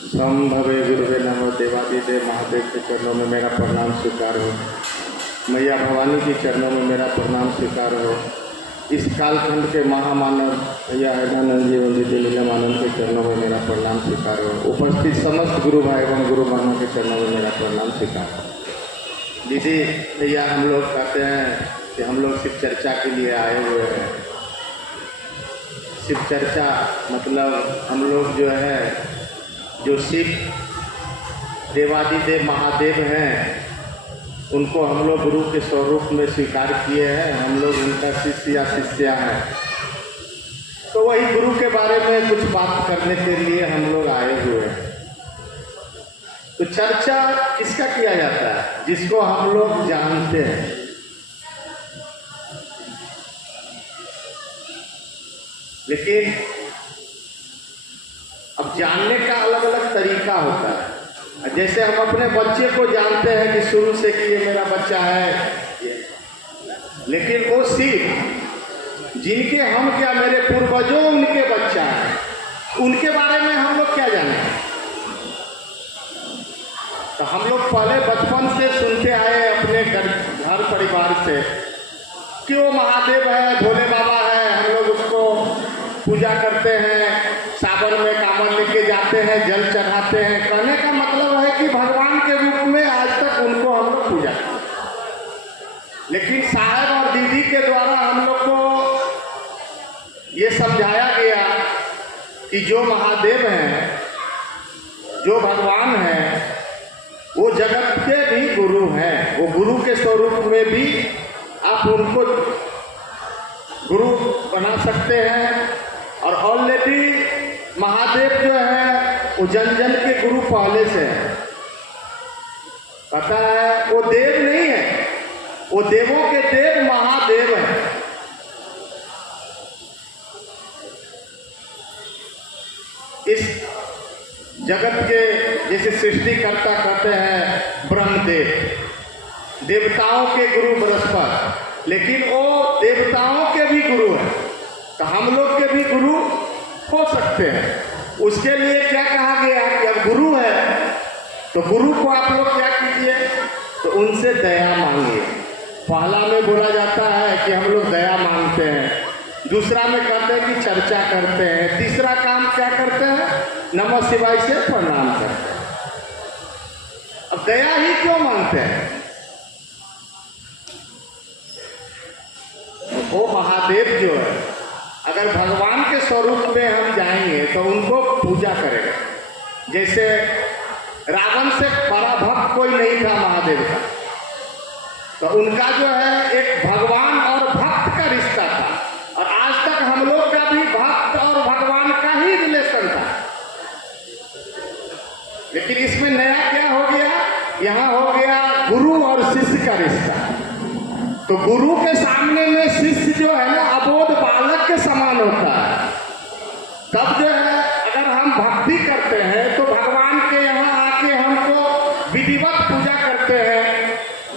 संभवे गुरुवे नमो। देवादिदेव महादेव के चरणों में मेरा प्रणाम स्वीकार हो। मैया भवानी के चरणों में मेरा प्रणाम स्वीकार हो। इस कालखंड के महामानव भैया हृदयानंद जी एवं दीदी नीलमानंद के चरणों में मेरा प्रणाम स्वीकार हो। उपस्थित समस्त गुरु भाई एवं गुरु बहनों के चरणों में मेरा प्रणाम स्वीकार हो। दीदी भैया, हम लोग कहते हैं कि हम लोग शिव चर्चा के लिए आए हुए हैं। शिव चर्चा मतलब हम लोग जो है, जो शिव देवादिदेव महादेव हैं, उनको हम लोग गुरु के स्वरूप में स्वीकार किए हैं। हम लोग उनका शिष्य या शिष्या हैं। तो वही गुरु के बारे में कुछ बात करने के लिए हम लोग आए हुए हैं। तो चर्चा किसका किया जाता है? जिसको हम लोग जानते हैं। लेकिन अब जानने का अलग अलग तरीका होता है। जैसे हम अपने बच्चे को जानते हैं कि शुरू से कि ये मेरा बच्चा है, लेकिन वो सिर्फ जिनके हम क्या मेरे पूर्वजों उनके बच्चा है, उनके बारे में हम लोग क्या जाने। तो हम लोग पहले बचपन से सुनते आए अपने घर परिवार से कि वो महादेव है, भोले बाबा है, हम लोग उसको पूजा करते हैं, सावन में कांवड़ लेके जाते हैं, जल चढ़ाते हैं। कहने का मतलब है कि भगवान के रूप में आज तक उनको हम लोग पूजा करते हैं। लेकिन साहब और दीदी के द्वारा हम लोग को ये समझाया गया कि जो महादेव हैं, जो भगवान हैं, वो जगत के भी गुरु हैं। वो गुरु के स्वरूप में भी आप उनको गुरु बना सकते हैं। और ऑलरेडी महादेव जो है वो जन जन के गुरु पहले से है। पता है, वो देव नहीं है, वो देवों के देव महादेव हैं। इस जगत के जैसे सृष्टिकर्ता कहते हैं ब्रह्मदेव, देवताओं के गुरु बृहस्पति, लेकिन वो देवताओं के भी गुरु हैं। तो हम लोग के भी गुरु हो सकते हैं। उसके लिए क्या कहा गया कि अब गुरु है तो गुरु को आप लोग क्या कीजिए, तो उनसे दया मांगिए। पहला में बोला जाता है कि हम लोग दया मांगते हैं, दूसरा में कहते हैं कि चर्चा करते हैं, तीसरा काम क्या करते हैं, नमः शिवाय से प्रणाम करते हैं। अब दया ही क्यों मांगते हैं? वो महादेव जो है, अगर भगवान के स्वरूप में हम जाएंगे तो उनको पूजा करेंगे। जैसे रावण से बड़ा भक्त कोई नहीं था महादेव का, तो उनका जो है एक भगवान और भक्त का रिश्ता था। और आज तक हम लोग का भी भक्त और भगवान का ही रिलेशन था। लेकिन इसमें नया क्या हो गया, यहाँ हो गया गुरु और शिष्य का रिश्ता। तो गुरु के सामने में शिष्य जो है ना, अबोध बालक के समान होता है। तब जो है अगर हम भक्ति करते हैं तो भगवान के यहाँ आके हमको विधिवत पूजा करते हैं।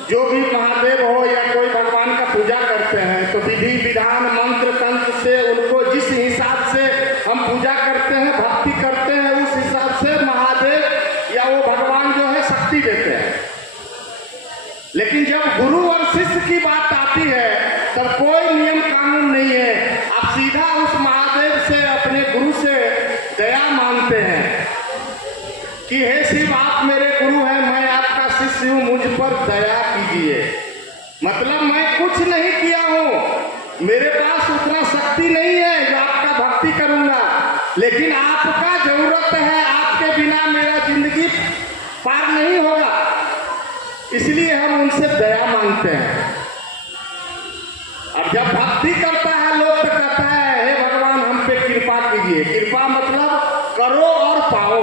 जो भी महादेव हो या कोई भगवान का पूजा करते हैं तो विधि विधान मंत्र तंत्र से उनको जिस हिसाब से हम पूजा करते हैं, भक्ति करते हैं, उस हिसाब से महादेव या वो भगवान जो है शक्ति देते हैं। लेकिन जब गुरु और शिष्य की बात आती है तब कोई नियम कानून नहीं है। आप सीधा उस महादेव से, अपने गुरु से दया मांगते हैं कि हे शिव, आप मेरे गुरु हैं, मैं आपका शिष्य हूं, मुझ पर दया कीजिए। मतलब मैं कुछ नहीं किया हूं, मेरे पास उतना शक्ति नहीं है जो आपका भक्ति करूंगा, लेकिन आपका जरूरत है, आपके बिना मेरा जिंदगी पार नहीं होगा, इसलिए हम उनसे दया मांगते हैं। अब जब भक्ति करता है लोग तो कहता है हे भगवान हम पे कृपा कीजिए। कृपा मतलब करो और पाओ।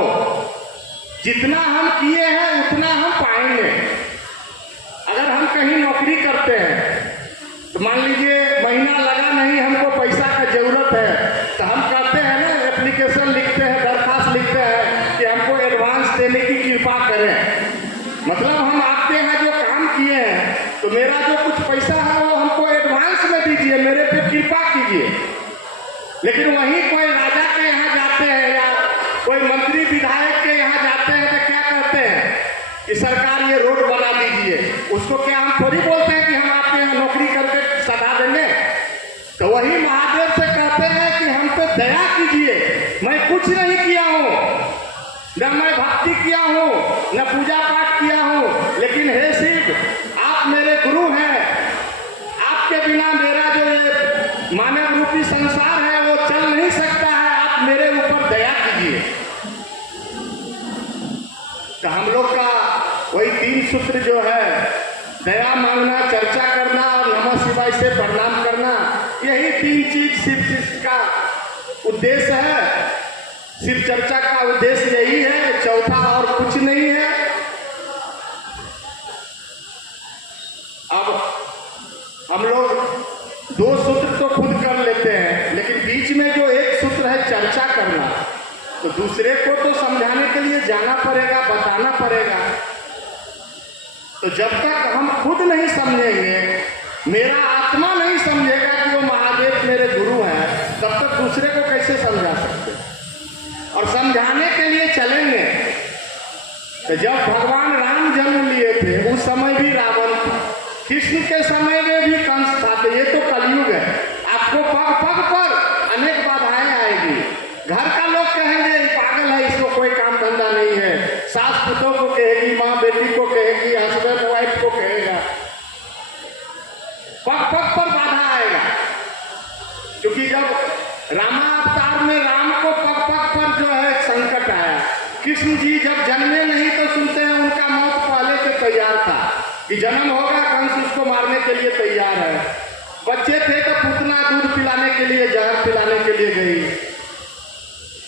जितना हम किए हैं उतना हम पाएंगे। अगर हम कहीं नौकरी करते हैं तो मान लीजिए महीना लगा नहीं, हमको पैसा का जरूरत है, तो हम कहते हैं ना, एप्लीकेशन लिखते हैं, दरखास्त लिखते हैं कि हमको एडवांस देने की कृपा करें। मतलब हम आपके यहाँ जो काम किए हैं तो मेरा जो कुछ पैसा है वो हमको एडवांस में दीजिए, मेरे पे कृपा कीजिए। लेकिन वहीं कोई राजा के यहाँ जाते हैं या कोई मंत्री विधायक के यहाँ कि सरकार ये रोड बना दीजिए, उसको क्या हम थोड़ी बोलते हैं कि हम आपके यहाँ नौकरी करके सदा देंगे? तो वही महादेव से कहते हैं कि हम पे दया कीजिए, मैं कुछ नहीं किया हूँ, न मैं भक्ति किया हूँ, न पूजा पाठ किया हूँ, लेकिन हे शिव, आप मेरे गुरु हैं, आपके बिना मेरा जो ये मानव रूपी संसार है वो चल नहीं सकता है, आप मेरे ऊपर दया कीजिए। तो हम लोग का वही 3 सूत्र जो है, दया मांगना, चर्चा करना और नमः शिवाय से प्रणाम करना, यही 3 चीज शिव शिष्य का उद्देश्य है। शिव चर्चा का उद्देश्य यही है, चौथा और कुछ नहीं है। अब हम लोग 2 सूत्र तो खुद कर लेते हैं, लेकिन बीच में जो एक सूत्र है चर्चा करना, तो दूसरे को तो समझाने के लिए जाना पड़ेगा, बताना पड़ेगा। तो जब तक हम खुद नहीं समझेंगे, मेरा आत्मा नहीं समझेगा कि वो महादेव मेरे गुरु हैं, तब तक दूसरे को कैसे समझा सकते? और समझाने के लिए चलेंगे। तो जब भगवान राम जन्म लिए थे उस समय भी रावण था, कृष्ण के समय में भी कंस था। तो ये तो कलयुग है, आपको पग पग पर अनेक बाधाएं आएगी। घर का लोग कहेंगे पागल है, इसको कोई काम धंधा नहीं है, सास पुतों को कहेगी, माँ बेटी को कहेगी, हस्बैंड वाइफ को कहेगा, पग पग पर बाधा आएगा। क्योंकि जब रामावतार में राम को पग पग पर जो है संकट आया, कृष्ण जी जब जन्मे नहीं तो सुनते हैं उनका मौत पहले से तैयार था कि जन्म होगा, कंस उसको मारने के लिए तैयार है। बच्चे थे तो पूतना दूध पिलाने के लिए, जहर पिलाने के लिए गई।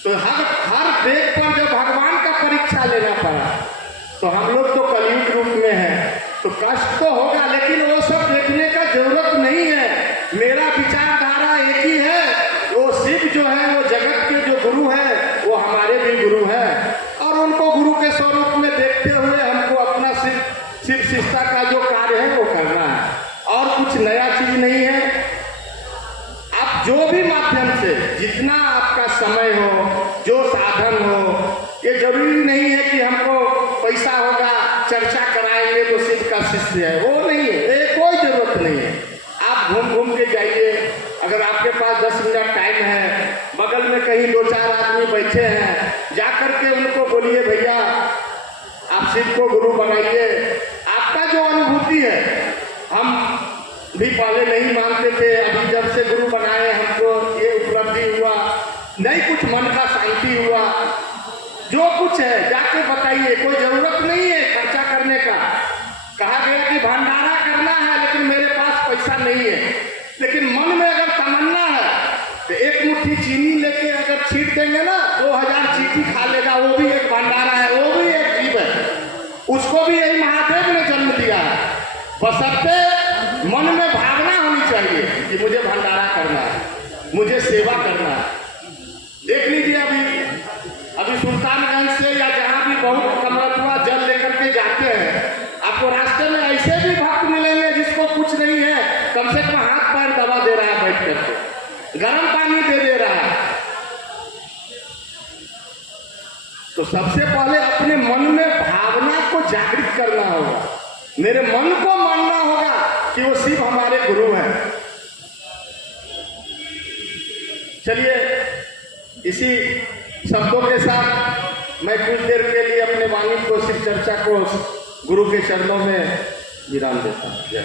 तो हर देख पर जब भगवान का परीक्षा लेना पड़ा, तो हम लोग तो कलयुग रूप में हैं, तो कष्ट तो होगा, लेकिन वो सब देखने का जरूरत नहीं है। मेरा विचारधारा एक ही है, वो शिव जो है वो जगत के जो गुरु हैं, वो हमारे भी गुरु हैं, और उनको गुरु के स्वरूप में देखते हुए हमको अपना शिव शिष्टा का जो कार्य है वो करना है, और कुछ नया चीज नहीं है। आप जो भी माध्यम से जितना आपका समय हो, जो साधन हो, ये जरूरी नहीं है कि हमको पैसा होगा, चर्चा कराएंगे तो शिव का शिष्य है, वो नहीं है, ये कोई जरूरत नहीं है। आप घूम घूम के जाइए, अगर आपके पास 10 मिनट टाइम है, बगल में कहीं 2-4 आदमी बैठे हैं, जाकर के उनको बोलिए भैया आप शिव को गुरु बनाइए। आपका जो अनुभूति है, हम भी पहले नहीं मानते थे, अभी जब से गुरु बनाए हमको ये उपलब्धि हुआ, नहीं कुछ मन का शांति हुआ, जो कुछ है जाके बताइए, कोई जरूरत नहीं है खर्चा करने का। कहा गया कि भंडारा करना है, लेकिन मेरे पास पैसा नहीं है, लेकिन मन में अगर तमन्ना है तो 1 मुट्ठी चीनी लेके अगर छीट देंगे ना, 2000 चीटी खा लेगा, वो भी एक भंडारा है, वो भी एक जीव है, उसको भी यही महादेव ने जन्म दिया है। बशर्ते मन में भावना होनी चाहिए कि मुझे भंडारा करना है, मुझे सेवा करना है। देख लीजिए अभी सुल्तानगंज से या जहाँ भी बहुत कमरतुआ जल लेकर के जाते हैं, आपको रास्ते में ऐसे भी भक्त मिलेंगे जिसको कुछ नहीं है, कम से कम हाथ पैर दबा दे रहा है, बैठ करके गर्म पानी दे रहा है। तो सबसे पहले अपने मन में भावना को जागृत करना होगा, मेरे मन को मानना होगा कि वो शिव हमारे गुरु हैं। चलिए इसी शब्दों के साथ मैं कुछ देर के लिए अपने वाणी को, शिव चर्चा को गुरु के चरणों में विराम देता हूँ। जय